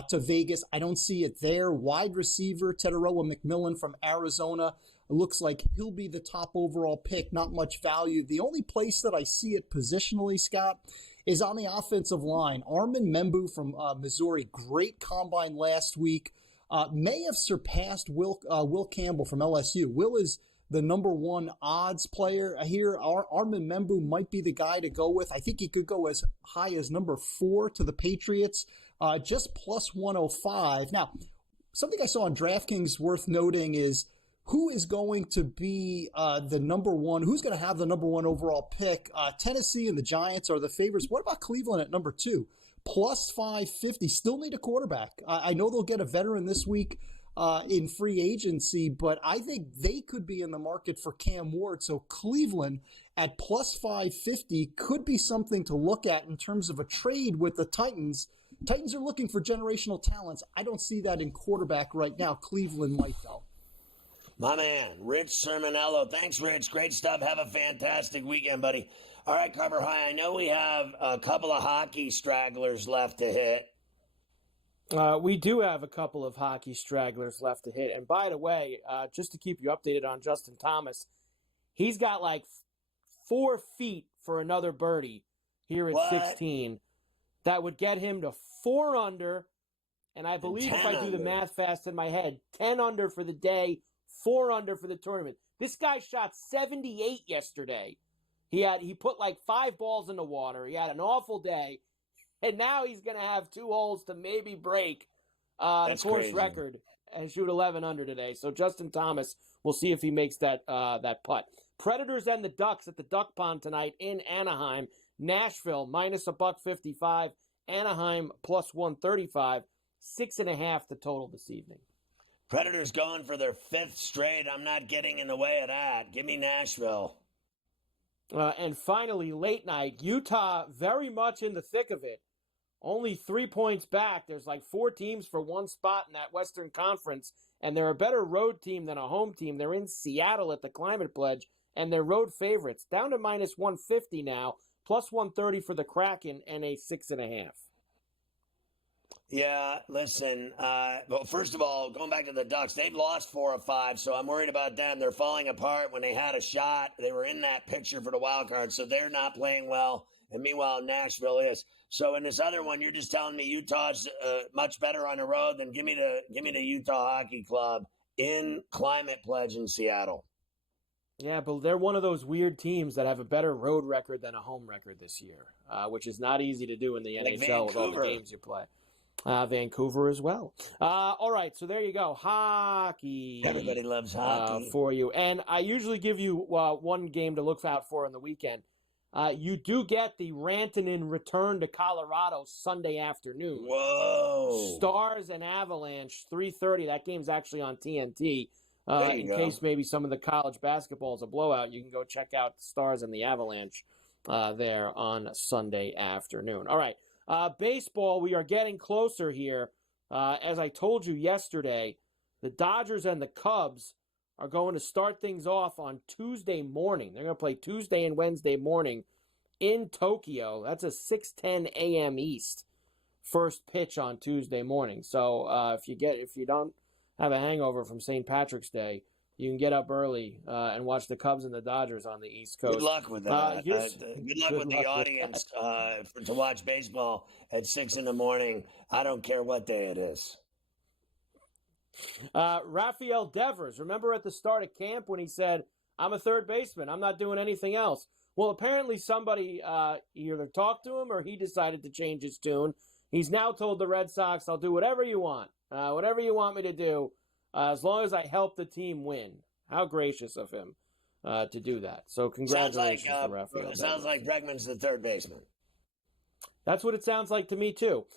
to Vegas. I don't see it there. Wide receiver, Teteroa McMillan from Arizona. It looks like he'll be the top overall pick. Not much value. The only place that I see it positionally, Scott, is on the offensive line. Armin Membu from Missouri, great combine last week, may have surpassed Will Campbell from LSU. Will is the number one odds player here. Armin Membu might be the guy to go with. I think he could go as high as number 4 to the Patriots, just plus 105. Now, something I saw on DraftKings worth noting is who is going to be the number one? Who's going to have the number one overall pick? Tennessee and the Giants are the favorites. What about Cleveland at number 2? Plus 550. Still need a quarterback. I know they'll get a veteran this week in free agency, but I think they could be in the market for Cam Ward. So Cleveland at plus 550 could be something to look at in terms of a trade with the Titans. Titans are looking for generational talents. I don't see that in quarterback right now. Cleveland might, though. My man, Rich Sermonello. Thanks, Rich. Great stuff. Have a fantastic weekend, buddy. All right, Carver High, I know we have a couple of hockey stragglers left to hit. We do have a couple of hockey stragglers left to hit. And by the way, just to keep you updated on Justin Thomas, he's got like 4 feet for another birdie here at 16. That would get him to 4 under. And I believe if I do the math fast in my head, 10 under for the day, 4 under for the tournament. This guy shot 78 yesterday. He put like 5 balls in the water. He had an awful day. And now he's going to have 2 holes to maybe break the course record and shoot 11 under today. So Justin Thomas, we'll see if he makes that putt. Predators and the Ducks at the Duck Pond tonight in Anaheim. Nashville minus $1.55. Anaheim plus 135. 6.5 the total this evening. Predators going for their 5th straight. I'm not getting in the way of that. Give me Nashville. And finally, late night, Utah very much in the thick of it. Only 3 points back. There's like 4 teams for 1 spot in that Western Conference, and they're a better road team than a home team. They're in Seattle at the Climate Pledge, and they're road favorites. Down to minus 150 now, plus 130 for the Kraken, and a 6.5. Yeah, listen, well, first of all, going back to the Ducks, they've lost 4 of 5, so I'm worried about them. They're falling apart. When they had a shot, they were in that picture for the wild card, so they're not playing well, and meanwhile, Nashville is. So in this other one, you're just telling me Utah's much better on the road. Then give me the Utah Hockey Club in Climate Pledge in Seattle. Yeah, but they're one of those weird teams that have a better road record than a home record this year, which is not easy to do in the NHL Vancouver. with all the games you play. Vancouver as well. All right, so there you go. Hockey. Everybody loves hockey. For you. And I usually give you one game to look out for on the weekend. You do get the Rantanen return to Colorado Sunday afternoon. Whoa. Stars and Avalanche, 3:30. That game's actually on TNT. In case maybe some of the college basketball is a blowout, you can go check out the Stars and the Avalanche there on Sunday afternoon. All right. Baseball, we are getting closer here. As I told you yesterday, the Dodgers and the Cubs are going to start things off on Tuesday morning. They're going to play Tuesday and Wednesday morning in Tokyo. That's a 6:10 a.m. East first pitch on Tuesday morning. So if you don't have a hangover from St. Patrick's Day, you can get up early and watch the Cubs and the Dodgers on the East Coast. Good luck with that. Good luck with the audience to watch baseball at 6 in the morning. I don't care what day it is. Rafael Devers, remember at the start of camp when he said, I'm a third baseman, I'm not doing anything else. Well, apparently somebody either talked to him or he decided to change his tune. He's now told the Red Sox, I'll do whatever you want me to do. As long as I help the team win. How gracious of him to do that. So congratulations to Rafael. It sounds like Bregman's the third baseman. That's what it sounds like to me, too.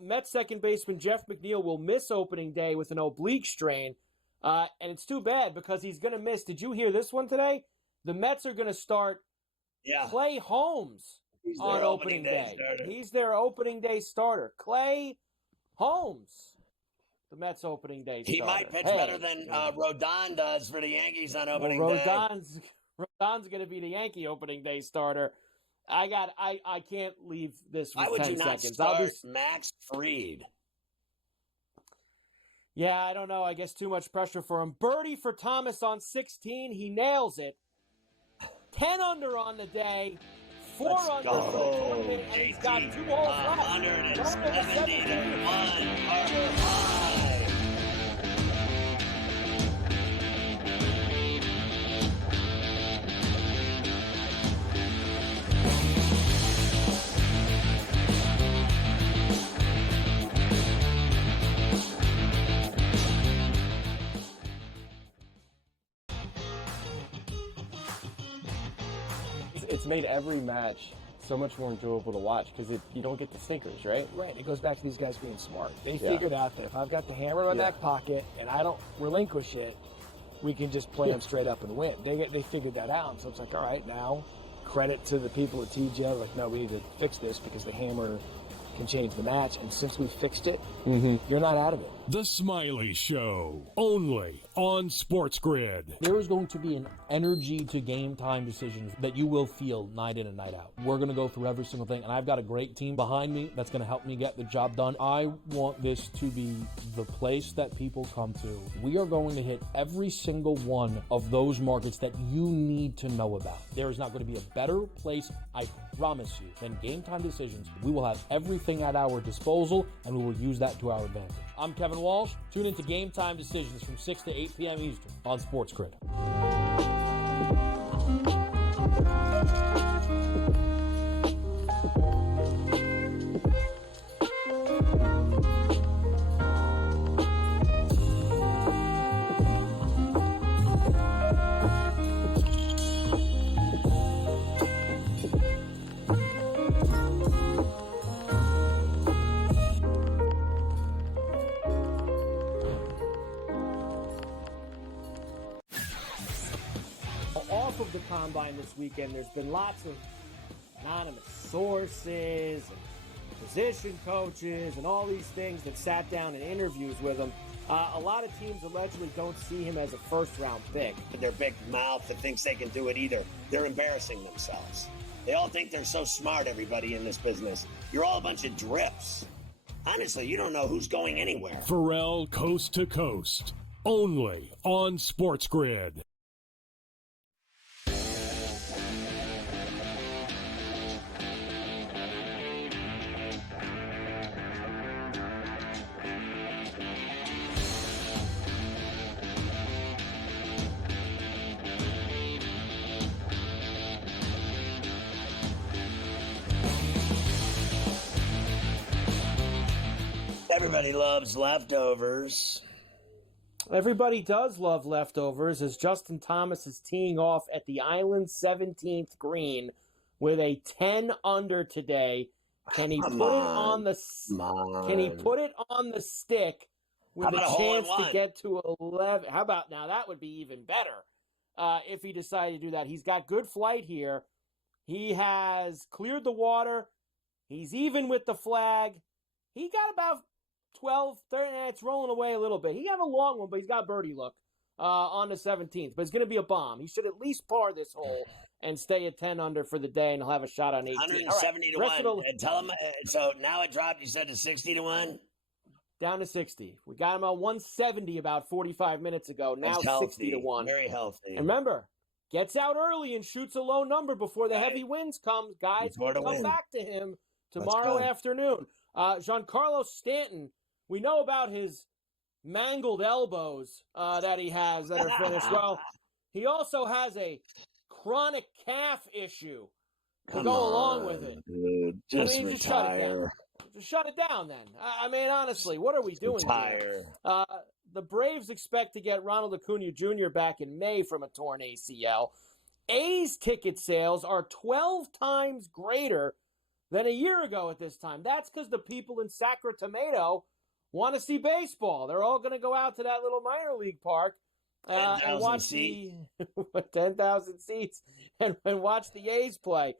Mets second baseman Jeff McNeil will miss opening day with an oblique strain. And it's too bad because he's going to miss. Did you hear this one today? The Mets are going to start Clay Holmes on opening day. He's their opening day starter. Clay Holmes. The Mets opening day starter. He might pitch better than Rodon does for the Yankees on opening day. Rodon's going to be the Yankee opening day starter. I can't leave this with 10 seconds. Why would you not start Max Fried? Yeah, I don't know. I guess too much pressure for him. Birdie for Thomas on 16. He nails it. 10 under on the day. 4 under for the tournament. And he's got 2 holes left. 171. it's made every match so much more enjoyable to watch because you don't get the stinkers, right? Right. It goes back to these guys being smart. They figured out that if I've got the hammer in that pocket and I don't relinquish it, we can just play them straight up and win. They figured that out. So it's like, all right, now credit to the people at TJ. Like, no, we need to fix this because the hammer can change the match. And since we fixed it, you're not out of it. The Smiley Show, only on SportsGrid. There is going to be an energy to game time decisions that you will feel night in and night out. We're going to go through every single thing, and I've got a great team behind me that's going to help me get the job done. I want this to be the place that people come to. We are going to hit every single one of those markets that you need to know about. There is not going to be a better place, I promise you, than Game Time Decisions. We will have everything at our disposal, and we will use that to our advantage. I'm Kevin Walsh. Tune into Game Time Decisions from 6 to 8 p.m. Eastern on SportsGrid. Off of the combine this weekend, there's been lots of anonymous sources and position coaches and all these things that sat down in interviews with him. A lot of teams allegedly don't see him as a first-round pick. Their big mouth that thinks they can do it either. They're embarrassing themselves. They all think they're so smart, everybody in this business. You're all a bunch of drips. Honestly, you don't know who's going anywhere. Ferrall Coast to Coast, only on SportsGrid. Everybody loves leftovers. Everybody does love leftovers as Justin Thomas is teeing off at the Island 17th green with a 10 under today. Can he put it on the stick with a chance to get to 11? How about now? That would be even better if he decided to do that. He's got good flight here. He has cleared the water. He's even with the flag. He got about 12, 30, it's rolling away a little bit. He got a long one, but he's got birdie look on the 17th. But it's going to be a bomb. He should at least par this hole and stay at 10 under for the day, and he'll have a shot on 18. 170 to 1. And tell him, so now it dropped, you said, to 60 to 1? Down to 60. We got him on 170 about 45 minutes ago. Now 60 to 1. Very healthy. And remember, gets out early and shoots a low number before the heavy winds come. Guys will come back to him tomorrow afternoon. Giancarlo Stanton, we know about his mangled elbows that he has that are finished. Well, he also has a chronic calf issue to go along with it. Dude, just retire. Just shut it down then. I mean, honestly, what are we doing here? The Braves expect to get Ronald Acuna Jr. back in May from a torn ACL. A's ticket sales are 12 times greater than a year ago at this time. That's because the people in Sacramento want to see baseball. They're all going to go out to that little minor league park and watch the 10,000 seats and watch the A's play.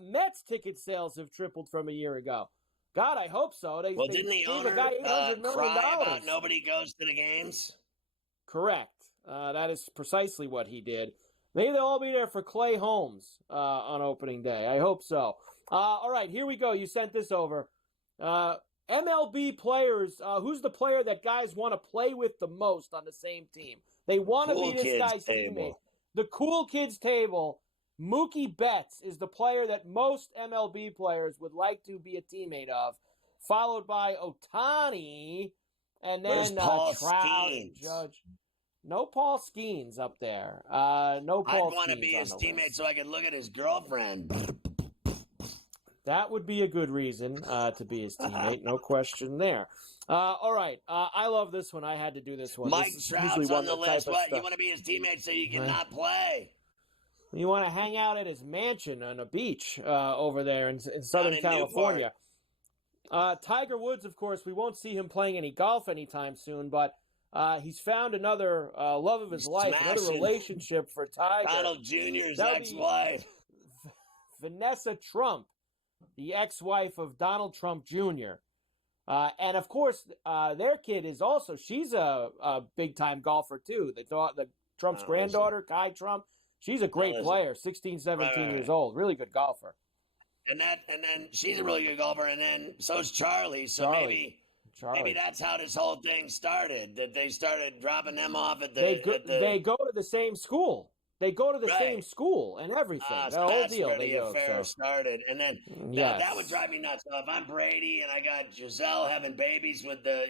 Mets ticket sales have tripled from a year ago. God, I hope so. They didn't the owner cry about nobody goes to the games? Correct. That is precisely what he did. Maybe they'll all be there for Clay Holmes on opening day. I hope so. All right, here we go. You sent this over. MLB players, who's the player that guys want to play with the most on the same team? They want to be this guy's teammate. The cool kids table, Mookie Betts is the player that most MLB players would like to be a teammate of, followed by Ohtani, and then Trout and Judge. No Paul Skeens up there. No Paul Skeens. I'd want to be his teammate so I could look at his girlfriend. That would be a good reason to be his teammate. No question there. All right. I love this one. I had to do this one. Mike Trout's on the list. What? You want to be his teammate so you cannot play? You want to hang out at his mansion on a beach over there in Southern California. Tiger Woods, of course, we won't see him playing any golf anytime soon, but he's found another love of his life, another relationship for Tiger. Donald Jr.'s ex-wife. Vanessa Trump, the ex-wife of Donald Trump Jr. And, of course, their kid is also, she's a big-time golfer, too. Trump's granddaughter, Kai Trump, she's a great player, 16, 17 years old, really good golfer. And then she's a really good golfer, and then so's Charlie. So maybe that's how this whole thing started. That they started dropping them off at they go to the same school. They go to the same school and everything. So whole that's deal. where the affair started, and then that would drive me nuts. So if I'm Brady and I got Giselle having babies with a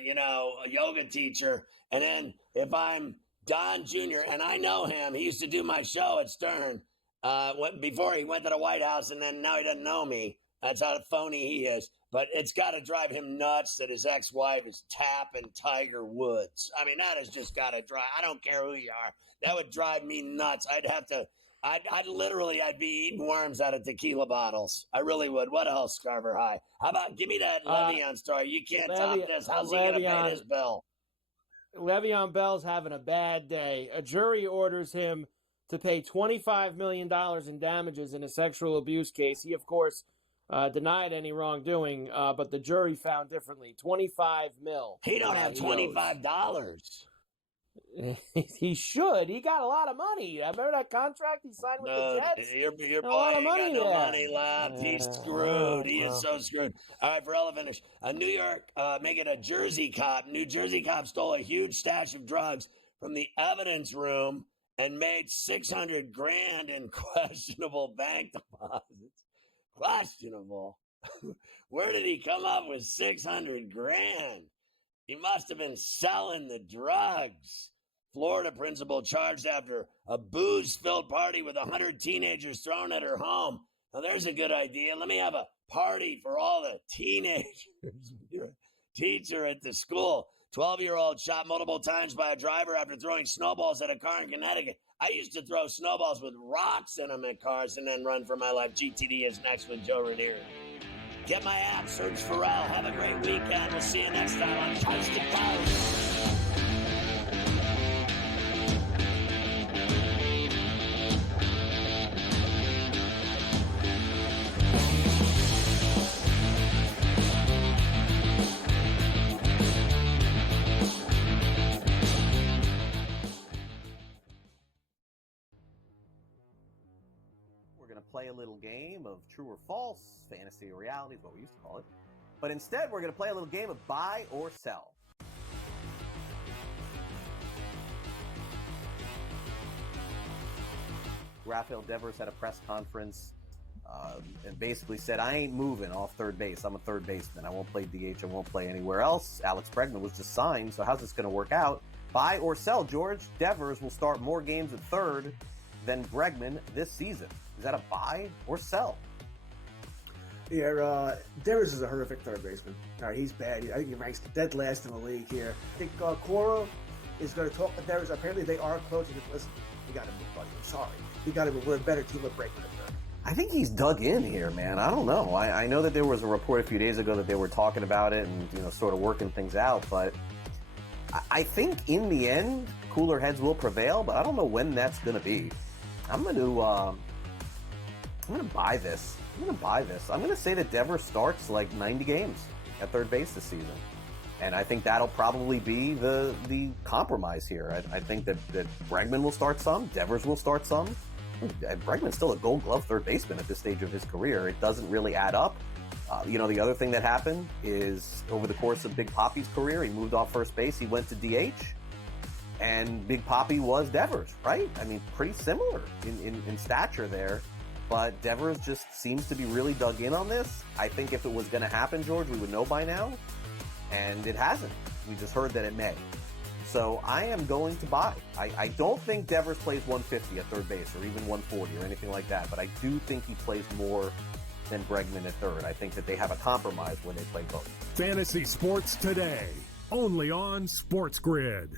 yoga teacher, and then if I'm Don Jr. and I know him, he used to do my show at Stern. Before he went to the White House, and then now he doesn't know me. That's how phony he is. But it's got to drive him nuts that his ex-wife is tapping Tiger Woods. I mean, that has just got to drive. I don't care who you are. That would drive me nuts. I'd be eating worms out of tequila bottles. I really would. What else, Carver High? How about give me that Le'Veon story? You can't top this. How's he going to pay this bill? Le'Veon Bell's having a bad day. A jury orders him to pay $25 million in damages in a sexual abuse case. He, of course, denied any wrongdoing, but the jury found differently. $25 million. He don't have $25. He should. He got a lot of money. Remember that contract he signed with the Jets? Your boy ain't got no money left. He's screwed. He is so screwed. All right, Ferrall, finish. New York making a Jersey cop. New Jersey cop stole a huge stash of drugs from the evidence room and made $600,000 in questionable bank deposits. Questionable? Where did he come up with $600,000? He must have been selling the drugs. Florida principal charged after a booze-filled party with 100 teenagers thrown at her home. Now, there's a good idea. Let me have a party for all the teenagers. Teacher at the school. 12-year-old shot multiple times by a driver after throwing snowballs at a car in Connecticut. I used to throw snowballs with rocks in them at cars and then run for my life. GTD is next with Joe Ranieri. Get my app, search Ferrall. Have a great weekend. We'll see you next time on Coast to Coast. Play a little game of true or false, fantasy or reality is what we used to call it. But instead, we're going to play a little game of buy or sell. Rafael Devers had a press conference and basically said, I ain't moving off third base. I'm a third baseman. I won't play DH. I won't play anywhere else. Alex Bregman was just signed, so how's this going to work out? Buy or sell, George? Devers will start more games at third than Bregman this season. Is that a buy or sell? Yeah, Devers is a horrific third baseman. All right, he's bad. I think he ranks dead last in the league here. I think Cora is going to talk to Devers. Apparently, they are close. Listen, you got to move, buddy. I'm sorry. You got to move. We're a better team with Bregman at third. I think he's dug in here, man. I don't know. I know that there was a report a few days ago that they were talking about it and sort of working things out, but I think in the end, cooler heads will prevail, but I don't know when that's going to be. I'm going to buy this. I'm going to say that Devers starts like 90 games at third base this season. And I think that'll probably be the compromise here. I think that Bregman will start some, Devers will start some. Bregman's still a Gold Glove third baseman at this stage of his career. It doesn't really add up. The other thing that happened is over the course of Big Papi's career, he moved off first base, he went to DH, and Big Papi was Devers, right? I mean, pretty similar in stature there. But Devers just seems to be really dug in on this. I think if it was going to happen, George, we would know by now. And it hasn't. We just heard that it may. So I am going to buy. I don't think Devers plays 150 at third base or even 140 or anything like that. But I do think he plays more than Bregman at third. I think that they have a compromise when they play both. Fantasy Sports Today, only on SportsGrid.